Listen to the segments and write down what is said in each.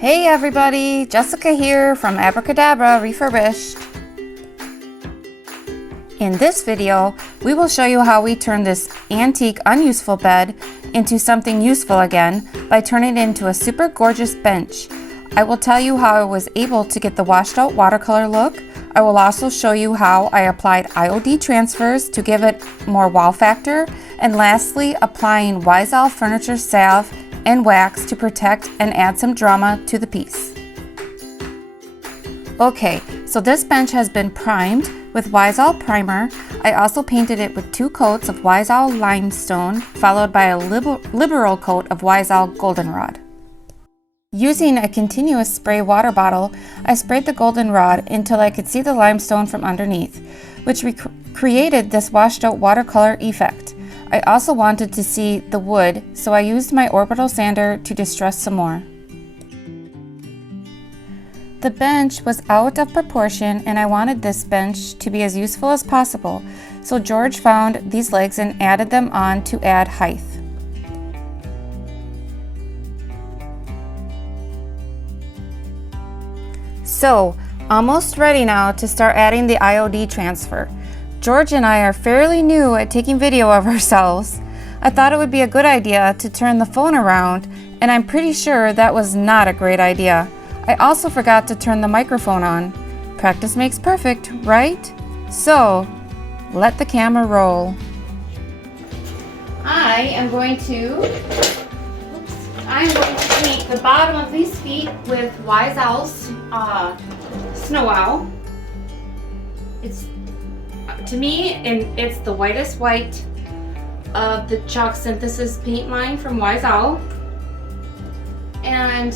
Hey everybody, Jessica here from Abracadabra Refurbished. In this video, we will show you how we turn this antique unuseful bed into something useful again by turning it into a super gorgeous bench. I will tell you how I was able to get the washed out watercolor look. I will also show you how I applied IOD transfers to give it more wow factor, and lastly applying Upcycle Furniture Salve and wax to protect and add some drama to the piece. Okay, so this bench has been primed with Upcycle primer. I also painted it with 2 coats of Upcycle Limestone, followed by a liberal coat of Upcycle Goldenrod. Using a continuous spray water bottle, I sprayed the Goldenrod until I could see the limestone from underneath, which created this washed out watercolor effect. I also wanted to see the wood, so I used my orbital sander to distress some more. The bench was out of proportion and I wanted this bench to be as useful as possible, so George found these legs and added them on to add height. So, almost ready now to start adding the IOD transfer. George and I are fairly new at taking video of ourselves. I thought it would be a good idea to turn the phone around, and I'm pretty sure that was not a great idea. I also forgot to turn the microphone on. Practice makes perfect, right? So, let the camera roll. I am going to paint the bottom of these feet with Upcycle's Snow Owl. To me, and it's the whitest white of the chalk synthesis paint line from Upcycle. And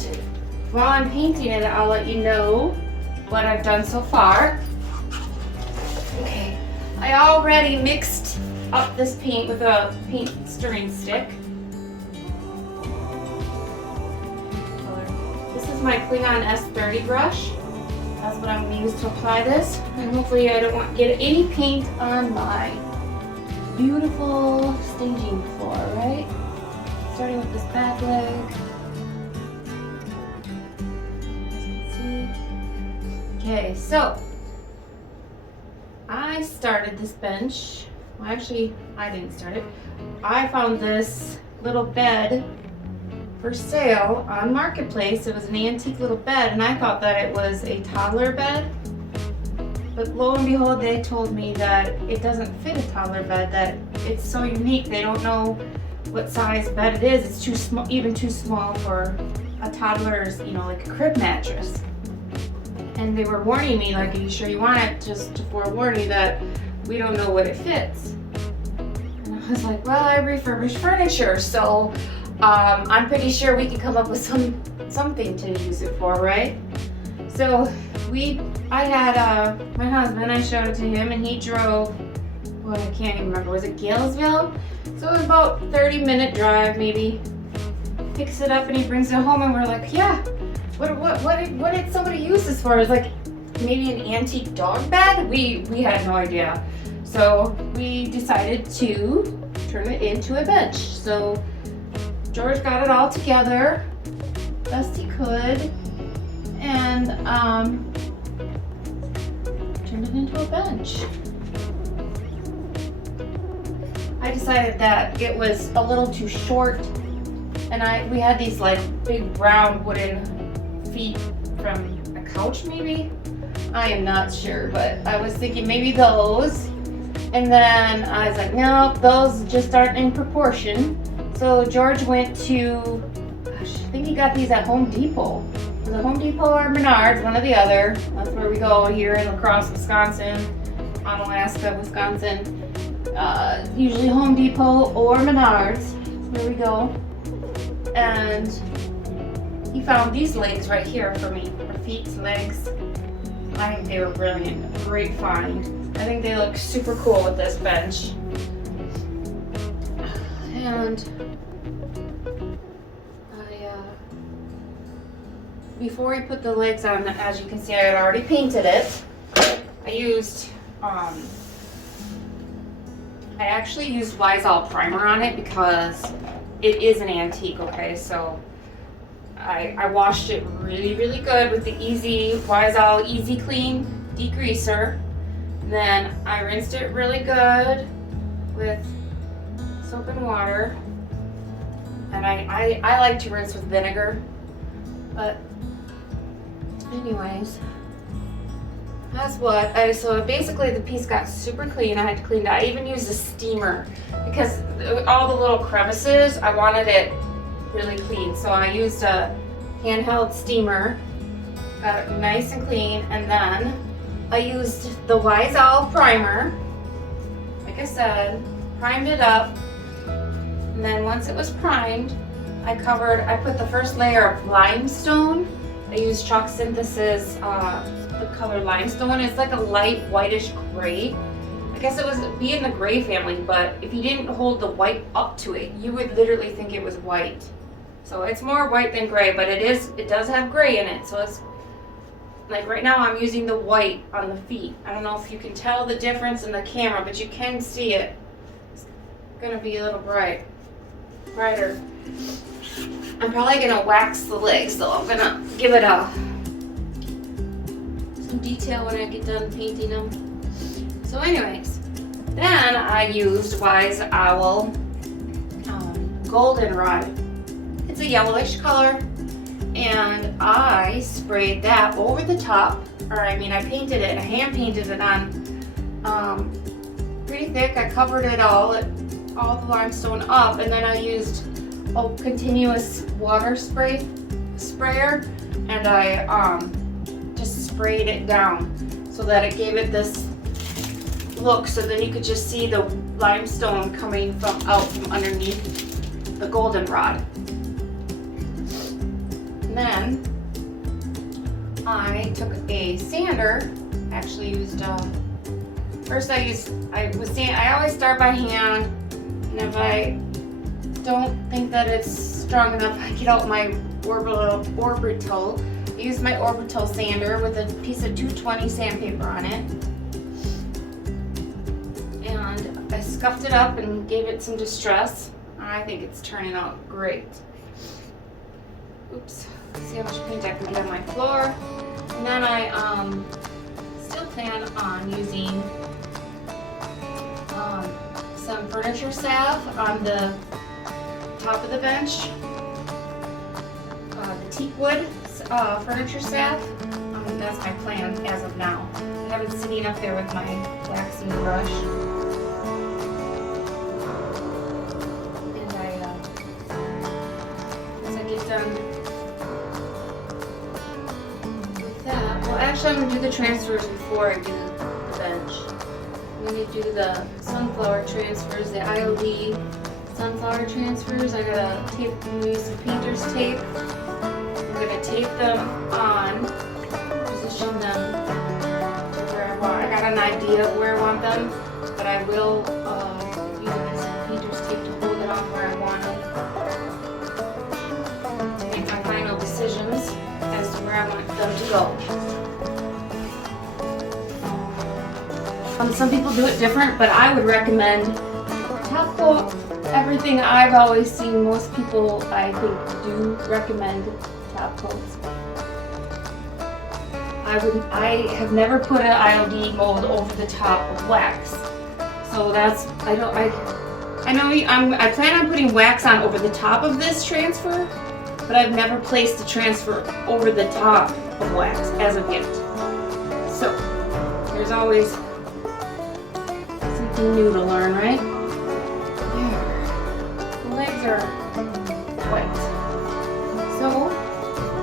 while I'm painting it, I'll let you know what I've done so far. Okay, I already mixed up this paint with a paint stirring stick. This is my Klingon S30 brush. That's what I'm going to use to apply this. And hopefully I don't get any paint on my beautiful staging floor, right? Starting with this back leg. Okay, so I started this bench. Well, actually, I didn't start it. I found this little bed for sale on Marketplace. It was an antique little bed, and I thought that it was a toddler bed. But lo and behold, they told me that it doesn't fit a toddler bed, that it's so unique. They don't know what size bed it is. It's too small, even too small for a toddler's, like a crib mattress. And they were warning me, like, are you sure you want it? Just to forewarn you that we don't know what it fits. And I was like, well, I refurbish furniture, so I'm pretty sure we can come up with something to use it for, right? So I had my husband, I showed it to him, and he drove, well, I can't even remember, was it Galesville? So it was about 30-minute drive maybe. Picks it up and he brings it home, and we're like, yeah. What did somebody use this for? It's like maybe an antique dog bed? We had no idea. So we decided to turn it into a bench. So George got it all together best he could and turned it into a bench. I decided that it was a little too short, and we had these like big round wooden feet from a couch maybe? I am not sure, but I was thinking maybe those. And then I was like, no, those just aren't in proportion. So George went to, I think he got these at Home Depot. Was it Home Depot or Menards, one or the other. That's where we go here in La Crosse, Wisconsin, Onalaska, Wisconsin. Usually Home Depot or Menards. That's where we go. And he found these legs right here for me, or feet, legs. I think they were brilliant, great find. I think they look super cool with this bench. And before I put the legs on, as you can see, I had already painted it. I actually used Upcycle primer on it because it is an antique, okay? So I washed it really, really good with the Waller Easy Clean degreaser. Then I rinsed it really good with soap and water. And I like to rinse with vinegar. But anyways, that's what so basically the piece got super clean. I had to clean it. I even used a steamer because all the little crevices, I wanted it really clean. So I used a handheld steamer, got it nice and clean, and then I used the Wise Owl primer. Like I said, primed it up, and then once it was primed, I put the first layer of limestone. I used Chalk Synthesis, the color limestone. It's like a light whitish gray. I guess it would be in the gray family, but if you didn't hold the white up to it, you would literally think it was white. So it's more white than gray, but it does have gray in it. So it's like right now I'm using the white on the feet. I don't know if you can tell the difference in the camera, but you can see it. It's gonna be a little brighter. I'm probably gonna wax the legs though. I'm gonna give it some detail when I get done painting them. So anyways, then I used Wise Owl Goldenrod. It's a yellowish color, and I sprayed that over the top, I painted it, I hand painted it on pretty thick. I covered it all the limestone up, and then I used a continuous water sprayer, and I just sprayed it down so that it gave it this look, so then you could just see the limestone coming out from underneath the goldenrod. And then I took a sander. Actually used first I always start by hand, and if I don't think that it's strong enough, I get out my orbital. I use my orbital sander with a piece of 220 sandpaper on it, and I scuffed it up and gave it some distress. I think it's turning out great. Oops, see how much paint I can get on my floor. And then I still plan on using some furniture salve on the top of the bench. The Teakwood Furniture Salve. That's my plan as of now. I have it sitting up there with my waxing brush. And as I get done with that, well actually I'm going to do the transfers before I do the bench. I'm going to do the sunflower transfers, the IOD sunflower transfers. I gotta use some painter's tape. I'm gonna tape them on, position them where I want. I got an idea of where I want them, but I will use some painter's tape to hold it on where I want it. To make my final decisions as to where I want them to go. Some people do it different, but I would recommend top coat. Everything I've always seen, most people I think do recommend top coats. I have never put an IOD mold over the top of wax, so that's I plan on putting wax on over the top of this transfer, but I've never placed a transfer over the top of wax as of yet. So there's always something new to learn, right? Are white. So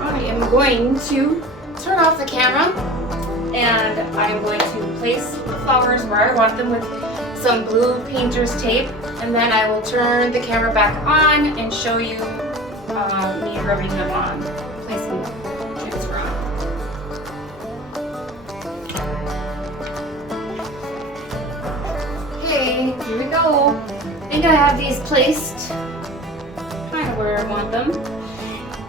I am going to turn off the camera, and I'm going to place the flowers where I want them with some blue painter's tape, and then I will turn the camera back on and show you me rubbing them on, placing the transfer on. Okay, here we go. I think I have these placed where I want them.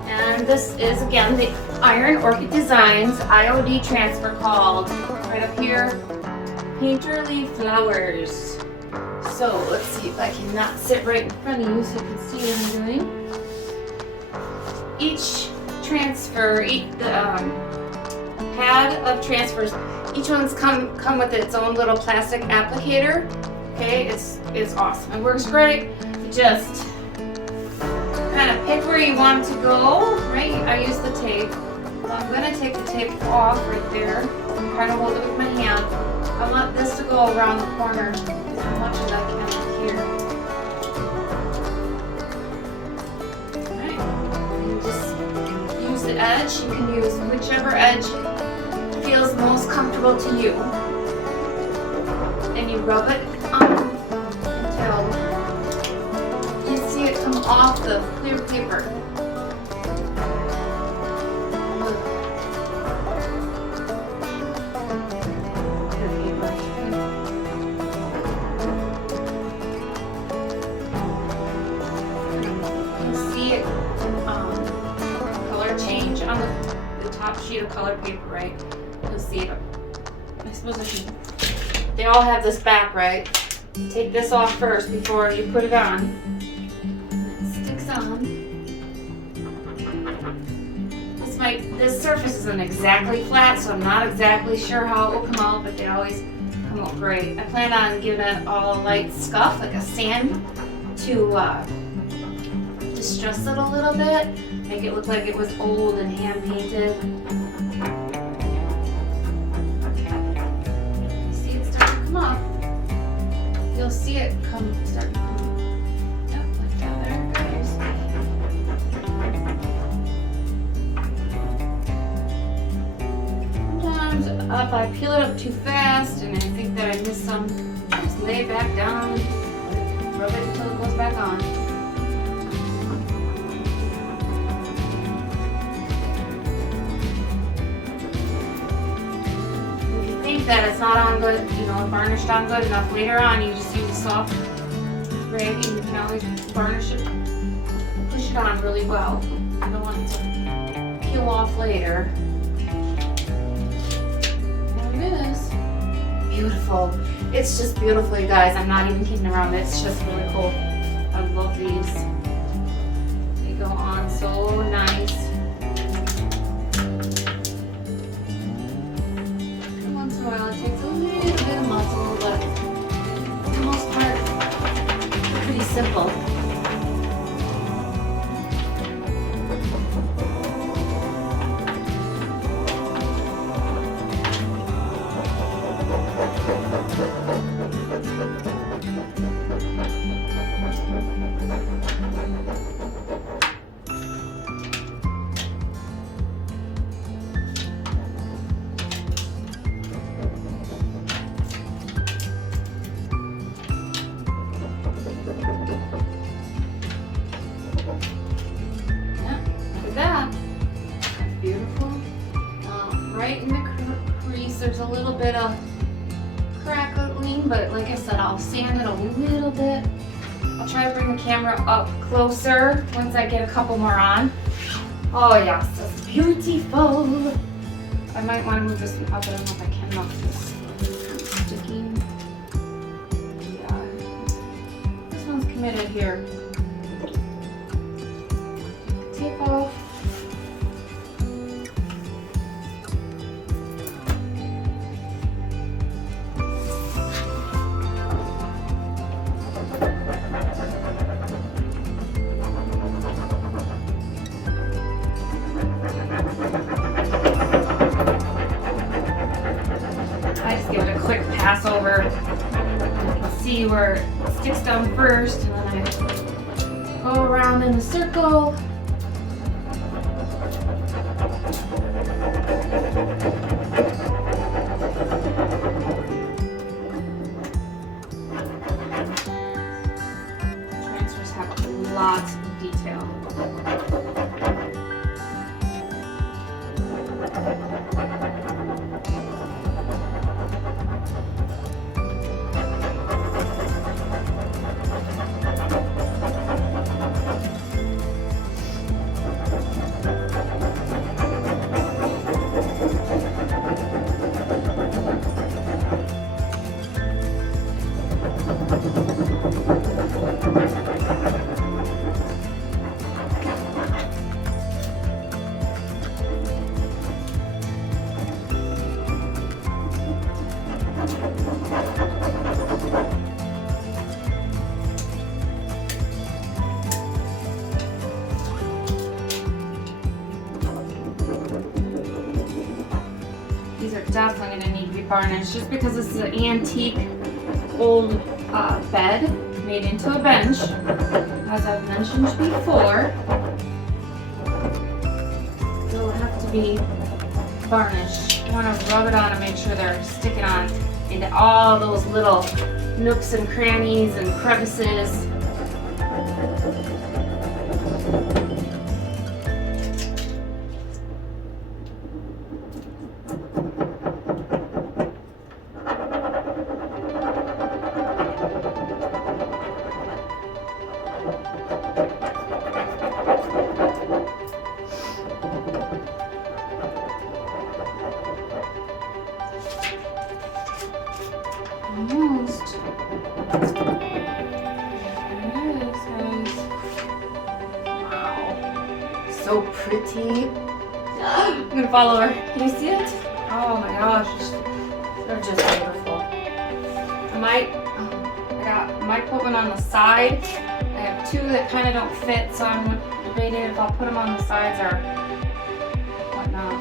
And this is again the Iron Orchid Designs IOD transfer called, right up here, Painterly Flowers. So let's see if I can not sit right in front of you so you can see what I'm doing. Each transfer, the pad of transfers, each one's come with its own little plastic applicator. Okay, it's awesome. It works great. You just kind of pick where you want it to go, right? I use the tape. So I'm gonna take the tape off right there and kind of hold it with my hand. I want this to go around the corner as much as I can here. Alright, and just use the edge. You can use whichever edge feels most comfortable to you. And you rub it on until you see it come off the clear paper. Sheet of colored paper, right? You'll see it. I suppose I should. They all have this back, right? You take this off first before you put it on. It sticks on. This surface isn't exactly flat, so I'm not exactly sure how it will come out, but they always come out great. I plan on giving it all a light scuff, like a sand, to distress it a little bit. Make it look like it was old and hand painted. You see it starting to come up. You'll see it start to come up. Yep, like that. There it goes. Sometimes if I peel it up too fast and I think that I missed some, I just lay it back down, rub it until it goes back on. That it's not on good, varnished on good enough. Later on, you just use a soft rag and you can always varnish it, push it on really well. You don't want it to peel off later. There it is. Beautiful. It's just beautiful, you guys. I'm not even kidding around. It's just really cool. I love these. They go on so nice. Well, it takes a little bit of muscle, but for the most part, it's pretty simple. There's a little bit of crackling, but like I said, I'll sand it a little bit. I'll try to bring the camera up closer once I get a couple more on. Oh yes, that's beautiful. I might want to move this one up. I don't know if I can knock this. It's sticking. Yeah, this one's committed here. Tape off. Over, you can see where it sticks down first, and then I go around in a circle. Transfers have lots of detail. varnish just because this is an antique old bed made into a bench, as I've mentioned before. It'll have to be varnished. I want to rub it on and make sure they're sticking on into all those little nooks and crannies and crevices. Almost. Wow. So pretty. I'm gonna follow her. Can you see it? Oh my gosh. They're just beautiful. I might put one on the side. I have two that kind of don't fit, so I'm debating if I'll put them on the sides or whatnot.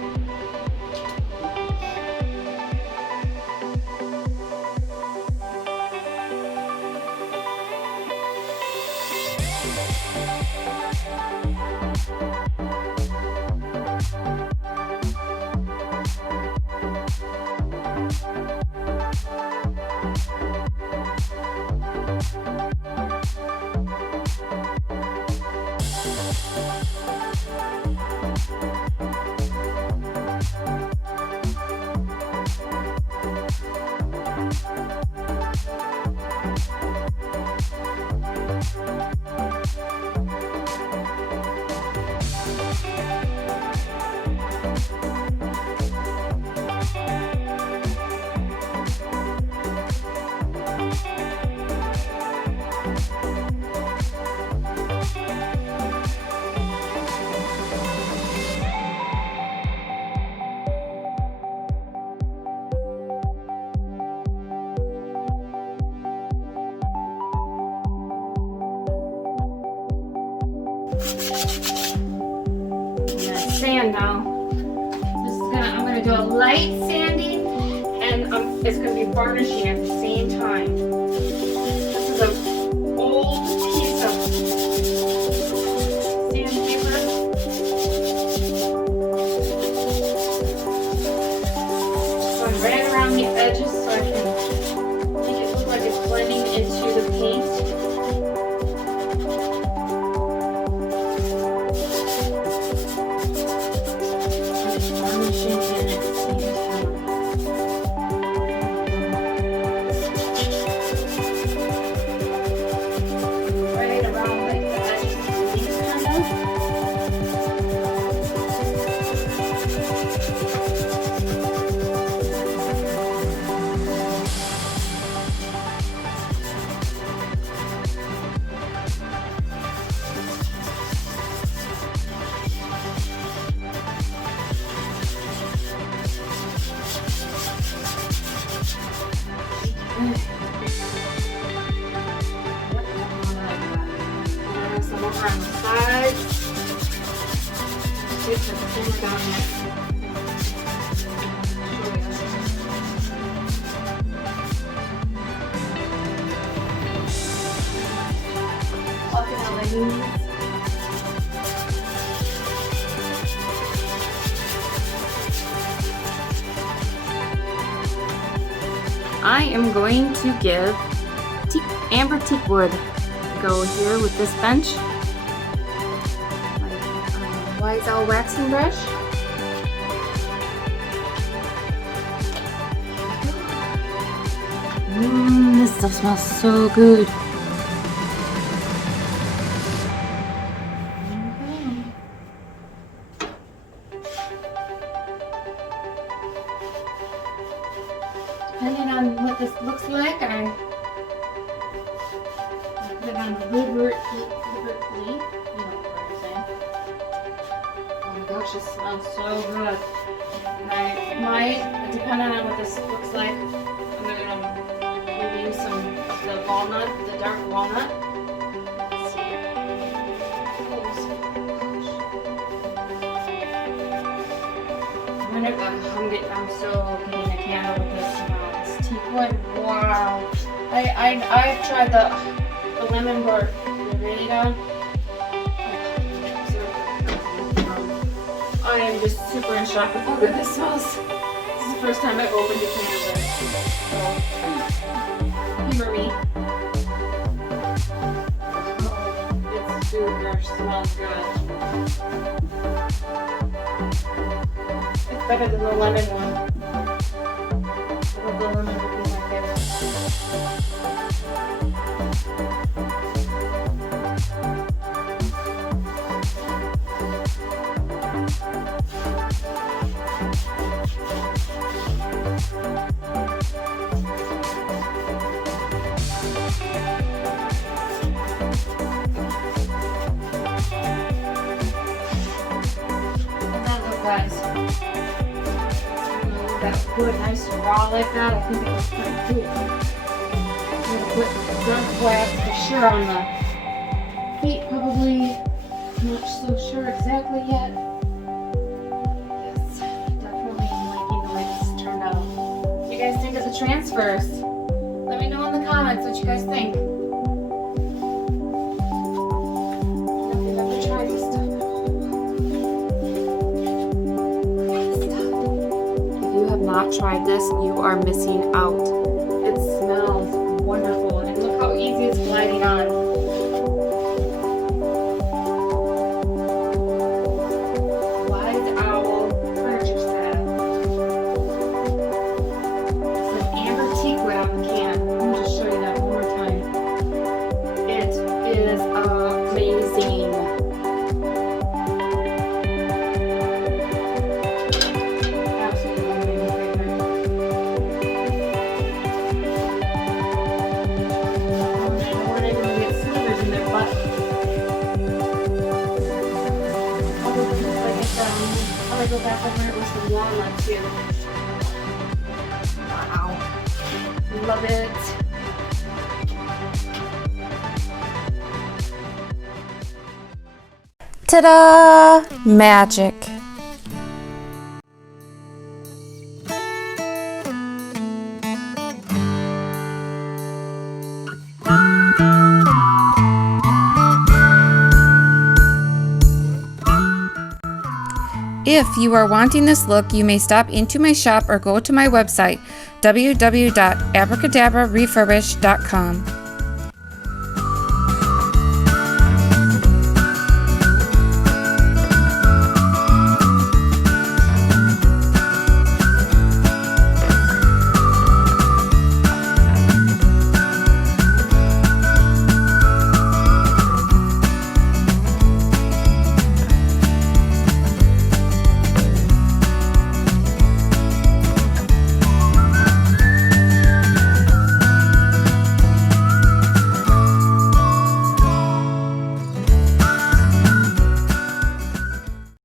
Sand now. I'm gonna do a light sanding, and it's gonna be varnishing at the same time. This is an old piece of sandpaper. So I ran around the edges so I can make it look like it's blending into the paint. Some over on the sides. Take the thinner down there. Plucking out my knees. I am going to give Amber Teakwood a go here with this bench. My Wise waxing brush. This stuff smells so good. Depending on what this looks like, I put it on deliberately. You know what I'm saying. Oh my gosh, this smells so good. And I might, depending on what this looks like, I'm going to maybe use some of the walnut, the dark walnut. Let's see. I'm I'm still painting a candle with this smell. It's Teakwood. Wow. I've tried the lemon bark Vereda. I am just super in shock with how good this smells. This is the first time I've opened a candle. So, humor me. It's super smells good. It's better than the lemon one. I love the lemon would be my favorite. Guys, that wood nice and raw like that, I think it looks pretty cool. I'm gonna put dark wax for sure on the feet, probably not so sure exactly yet. Yes, definitely liking the way this turned out. What do you guys think of the transfers? Let me know in the comments what you guys think. If you've ever tried this stuff. Not tried this, you are missing out. It smells wonderful, and look how easy it's gliding on. Wise Owl Furniture Salve. It's an amber teakwood on the can. Let me just show you that one more time. It is amazing. I go back over it with some walnut too. Wow. Love it. Ta-da! Magic. If you are wanting this look, you may stop into my shop or go to my website, www.abracadabrarefurbished.com.